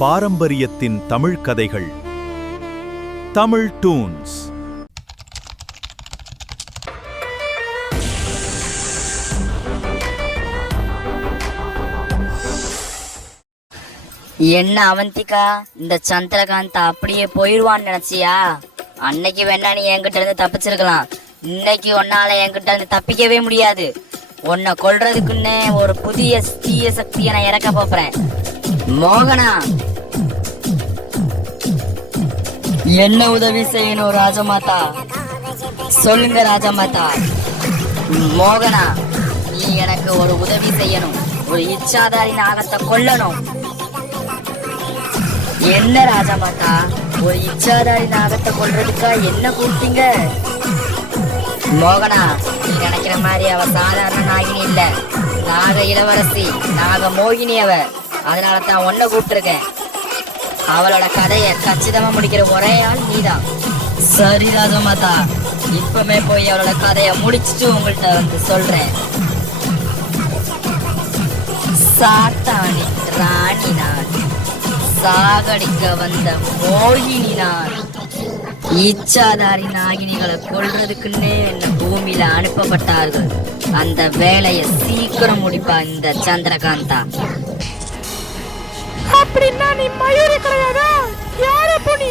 பாரம்பரியத்தின் தமிழ் கதைகள். தமிழ் டூன்ஸ். என்ன அவந்திகா, இந்த சந்திரகாந்த் அப்படியே போயிடுவான்னு நினைச்சியா? அன்னைக்கு வேணா நீ என்கிட்ட இருந்து தப்பிச்சிருக்கலாம். இன்னைக்கு உன்னால என்கிட்ட இருந்து தப்பிக்கவே முடியாது. உன்னை கொல்றதுக்குன்னே ஒரு புதிய தீய சக்தியை நான் இறக்க போறேன். மோகனா, என்ன உதவி செய்யணும் ராஜமாதா? சொல்லுங்க ராஜமாதா. மோகனா, நீ எனக்கு ஒரு உதவி செய்யணும். ஒரு இச்சாதாரி நாகத்தை கொல்லணும். என்ன ராஜமாதா, ஒரு இச்சாதாரி நாகத்தை கொல்றதுக்கா என்ன கூப்பிட்டீங்க? மோகனா, நீ நினைக்கிற மாதிரி அவ சாதாரண நாகினி இல்ல, நாக இளவரசி, நாக மோகினி அவ. அதனால தான் ஒன்ன கூப்பிட்டுருக்கேன். அவளோட கதையை கச்சிதமா முடிக்கிற ஒரே ஆள் நீதான். சரி ராஜமாதா, இப்பமே போய் அவளோட கதையை முடிச்சுட்டு உங்கள்கிட்ட வந்து சொல்றேன். சாத்தானி ராணி நான், சாகடிக்க வந்த மோகினி நான். இச்சாதாரி நாகினிகளை கொல்றதுக்குன்னே என்ன பூமியில அனுப்பப்பட்டார்கள். அந்த வேலையை சீக்கிரம் முடிப்பா இந்த சந்திரகாந்தா. அப்படின்னா நீ மயூரி கிடையாதா? யார புனி?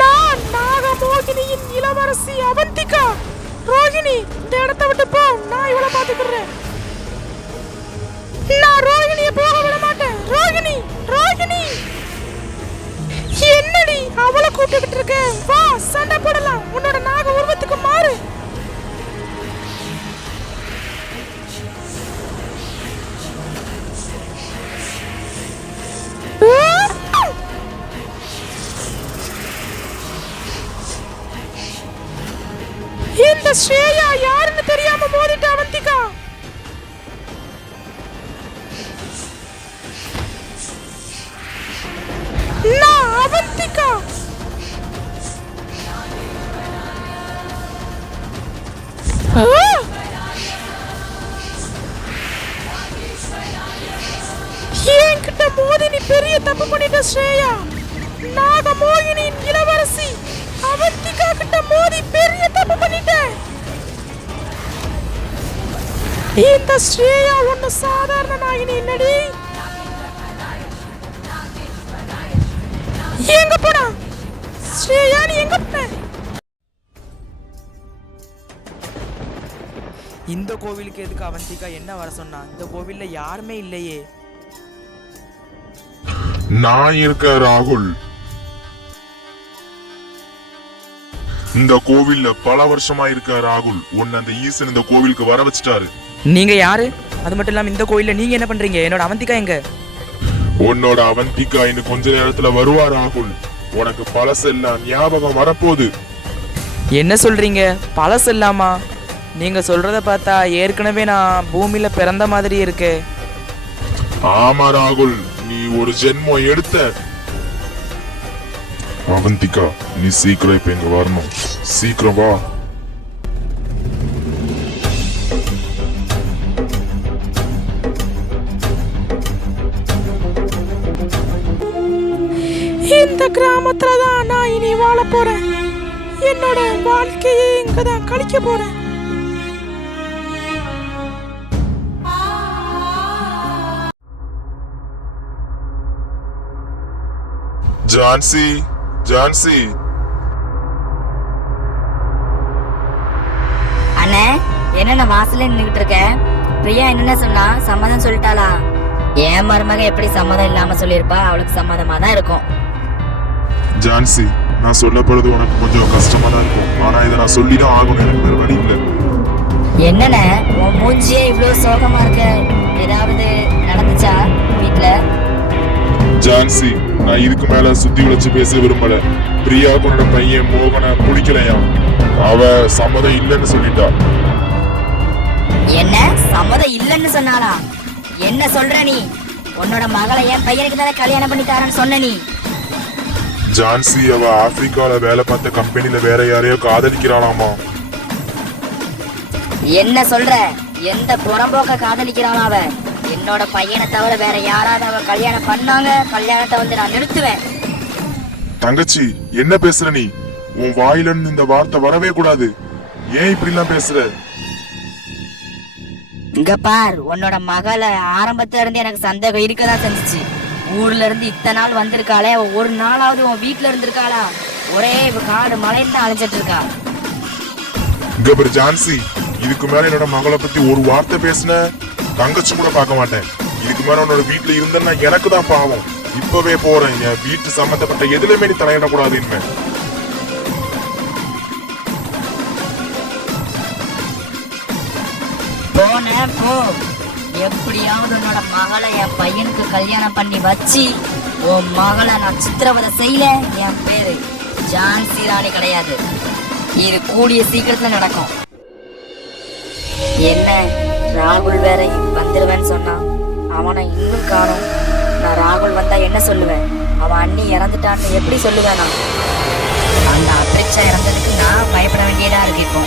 நான் நாகமோகினியின் இளவரசி அவந்திகா. ரோகிணி, இந்த இடத்தை விட்டு போ. நான் இவளை பாத்துக்கிறேன். நான் ரோகிணியை போக விட மாட்டேன். ரோகிணி, ரோகிணி, என்னடி அவளை கூப்பிட்டுக்கிட்டு இருக்க? வா, சண்டை போடலாம். உன்னோட நாக உருவத்துக்கு மாறு. இந்த ஸ்ரேயா யாருன்னு தெரியாம மோதிட்ட அவந்திகா. நான் அவந்திகா. என்கிட்ட மோதி நீ பெரிய தப்பு பண்ணிட்ட ஸ்ரேயா. நாகமோகினியின் இளவரசி அவந்திகா கிட்ட மோதி பெரிய தப்பு பண்ணிட்ட. இந்த ஸ்ரேயா ஒன்னு சாதாரண நாகினி இல்லடி. எங்க போனா ஸ்ரேயா? நீ எங்க போன? இந்த கோவிலுக்கு எதுக்கு அவந்திகா என்ன வர சொன்னா? இந்த கோவில்ல யாருமே இல்லையே. நான் இருக்க ராகுல். இந்த கோவில்ல பல வருஷமா இருக்க ராகுல். உன்னை அந்த ஈசன் இந்த கோவிலுக்கு வர வச்சிட்டாரு. நீங்க யாரு? அது மட்டும் இல்லாம இந்த கோவில்ல நீங்க என்ன பண்றீங்க? என்னோட அவந்திகா எங்க? உன்னோட அவந்திகா இன்னும் கொஞ்ச நேரத்துல வருவா ராகுல். உனக்கு பழசெல்லாம் ஞாபகம் வரப்போகுது. என்ன சொல்றீங்க? பழசெல்லாமா? நீங்க சொல்றத பார்த்தா ஏற்கனவே நான் பூமியில பிறந்த மாதிரி இருக்கு. ஆமா ராகுல், நீ ஒரு ஜென்மம் எடுத்த. அவந்திகா, நீ சீக்கிரம் இப்ப இங்க வரணும். சீக்கிரம் வா. இந்த கிராமத்துல தான் நான் இனி வாழ போறேன். என்னோட வாழ்க்கையை இங்கதான் கழிக்க போறேன். ஜான்சி, ஜான்சி. அண்ணே, என்ன வாசல்ல நின்னுகிட்டு இருக்க? பிரியா என்ன சொன்னா? சம்மதம் சொல்லிட்டாளா? என் மருமக எப்படி சம்மதம் இல்லாம சொல்லிருப்பா? அவளுக்கு சம்மதமா தான் இருக்கும். ஜான்சி, நான் சொல்லப்படுறது உனக்கு கொஞ்சம் கஷ்டமா தான் இருக்கும். ஆனா இதை நான் சொல்லிதான் ஆகணும். எனக்கு வேற வழி இல்லை. என்னண்ணே, உன் மூஞ்சியே இவ்வளவு சோகமா இருக்க? ஏதாவது நடந்துச்சா வீட்டுல? ஜான்சி, நான் இதுக்கு மேல சுத்தி வச்சு பேச விரும்பல. பிரியா உன்னோட பையன் மோகனை பிடிக்கலையா? அவ சம்மதம் இல்லைன்னு சொல்லிட்டா. என்ன சம்மதம் இல்லைன்னு சொன்னாளா? என்ன சொல்ற நீ? உன்னோட மகளை என் பையனுக்கு தானே கல்யாணம் பண்ணி தரேன்னு சொன்ன நீ. ஜான்சி, அவ ஆப்பிரிக்கால வேலை பார்த்த கம்பெனில வேற யாரையோ காதலிக்கிறாளாமா. என்ன சொல்ற? எந்த புறம்போக்க காதலிக்கிறாளா அவ? என்னோட பையனை தவிர வேற யாராவது அவ கல்யாணம் பண்ணாங்க, கல்யாணத்தை வந்து நான் நிறுத்துவேன். தங்கச்சி, என்ன பேசுற நீ? உன் வாயில இருந்து இந்த வார்த்தை வரவே கூடாது. ஏன் இப்படி எல்லாம் பேசுற? இங்க பார், உன்னோட மகளை ஆரம்பத்துல இருந்து எனக்கு சந்தேகம் இருக்கதான் செஞ்சுச்சு. ஊர்ல இருந்து இத்தனை நாள் வந்திருக்காளே, ஒரு நாளாவது உன் வீட்டுல இருந்திருக்காளா? ஒரே காடு மலையில தான் அழைச்சிட்டு இருக்கா. இங்க பாரு ஜான்சி, இதுக்கு மேல என்னோட மகளை பத்தி ஒரு வார்த்தை பேசுன தங்கச்சி கூட பார்க்க மாட்டேன். இதுக்கு மேல உன்னோட வீட்டுல இருந்தேன்னா எனக்கு தான் பாவம். இப்பவே போறேன். என் வீட்டு சம்பந்தப்பட்ட எதுலையுமே நீ தலையிடக்கூடாது. இனிமே போனேன் போ. எப்படியாவது உன்னோட மகளை என் பையனுக்கு கல்யாணம் பண்ணி வச்சு உன் மகளை நான் சித்திரவதை செய்யல, என் பேரு ஜான்சி ராணி கிடையாது. இது கூடிய சீக்கிரத்துல நடக்கும். என்ன ராகுல் வேற வந்துருவேன்னு சொன்னான், அவனை இன்னும் காணும். நான் ராகுல் வந்தா என்ன சொல்லுவேன்? அவன் அண்ணி இறந்துட்டான்னு எப்படி சொல்லுவேன்? நான் அந்த அபேட்சா இறந்ததுக்கு நான் பயப்பட வேண்டியதா இருக்கு. இப்போ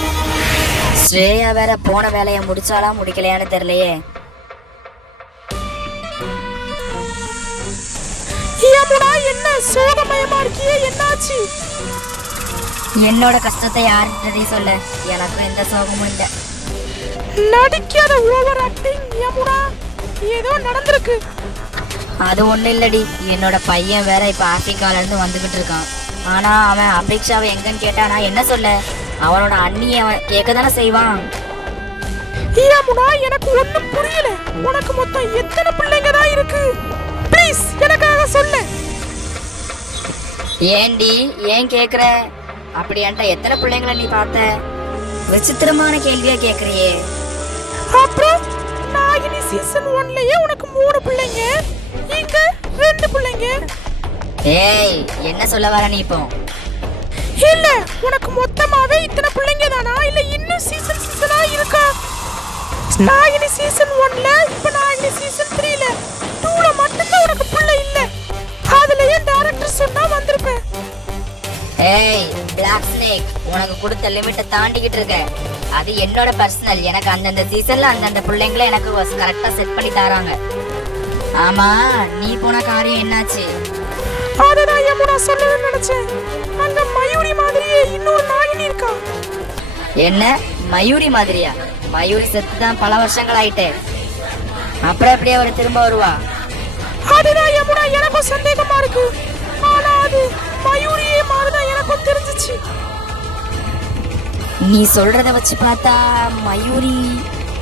ஸ்ரேயா வேற போன வேலையை முடிச்சாலா முடிக்கலையான்னு தெரியலையே. என்ன சோகமயமா இருக்கியே, என்னாச்சு? என்னோட கஷ்டத்தை யார்கிட்டயும் சொல்ல, எனக்கு எந்த சோகமும் இல்லை. நடிக்காத ஓவர் ஆக்டிங் யமுனா. ஏதோ நடந்திருக்கு. அது ஒண்ணு இல்லடி, என்னோட பையன் வேற இப்ப ஆப்பிரிக்கால இருந்து வந்துகிட்டு இருக்கான். ஆனா அவன் அபேக்ஷாவை எங்கன்னு கேட்டா நான் என்ன சொல்ல? அவனோட அண்ணியை அவன் கேட்கதானே செய்வான். யமுனா, எனக்கு ஒண்ணும் புரியல. உனக்கு மொத்தம் எத்தனை பிள்ளைங்க தான் இருக்கு? ப்ளீஸ் எனக்காக சொல்லு. ஏண்டி ஏன் கேக்குற? அப்படி என்கிட்ட எத்தனை பிள்ளைங்களை நீ பார்த்த? விசித்திரமான கேள்வியா கேக்குறியே. அப்புறம் நாகினி சீசன் 1லயே உனக்கு 3 பிள்ளைங்க, இங்க 2 பிள்ளைங்க. ஏய், என்ன சொல்ல வர நீ இப்போ? இல்ல, உனக்கு மொத்தமாவே இத்தனை பிள்ளைங்க தானா, இல்ல இன்னும் சீசனா இருக்கா? நாகினி சீசன் 1ல, இப்ப நாகினி சீசன் 3ல 2ல மட்டும்தான் உனக்கு பிள்ளை இல்ல. அதுலயே டைரக்டர் சொன்னா வந்திருப்பேன். ஏய் பிளாக் ஸ்னேக், உனக்கு கொடுத்த லிமிட்டை தாண்டிக்கிட்டு இருக்க. அது என்னோட பர்சனல். எனக்கு அந்தந்த சீசன்ல அந்தந்த பிள்ளைங்களை எனக்கு கரெக்டா செட் பண்ணி தராங்க. ஆமா, நீ போன காரியம் என்னாச்சு? அததான் யமுனா சொல்லணும்னு நினைச்சேன். அந்த மயூரி மாதிரியே இன்னொரு நாகினி இருக்கா. என்ன மயூரி மாதிரியா? மயூரி செத்து தான் பல வருஷங்கள் ஆயிட்டே. அப்புறம் எப்படியே அவரு திரும்ப வருவா? அதுதான் யமுனா எனக்கும் சந்தேகமா இருக்கு. ஆனா அது மயூரியே மாதிரிதான் எனக்கும் தெரிஞ்சிச்சு. நீ சொல்றத வச்சு பார்த்தா மயூரி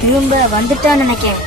திரும்ப வந்துட்டான்னு நினைக்கிறேன்.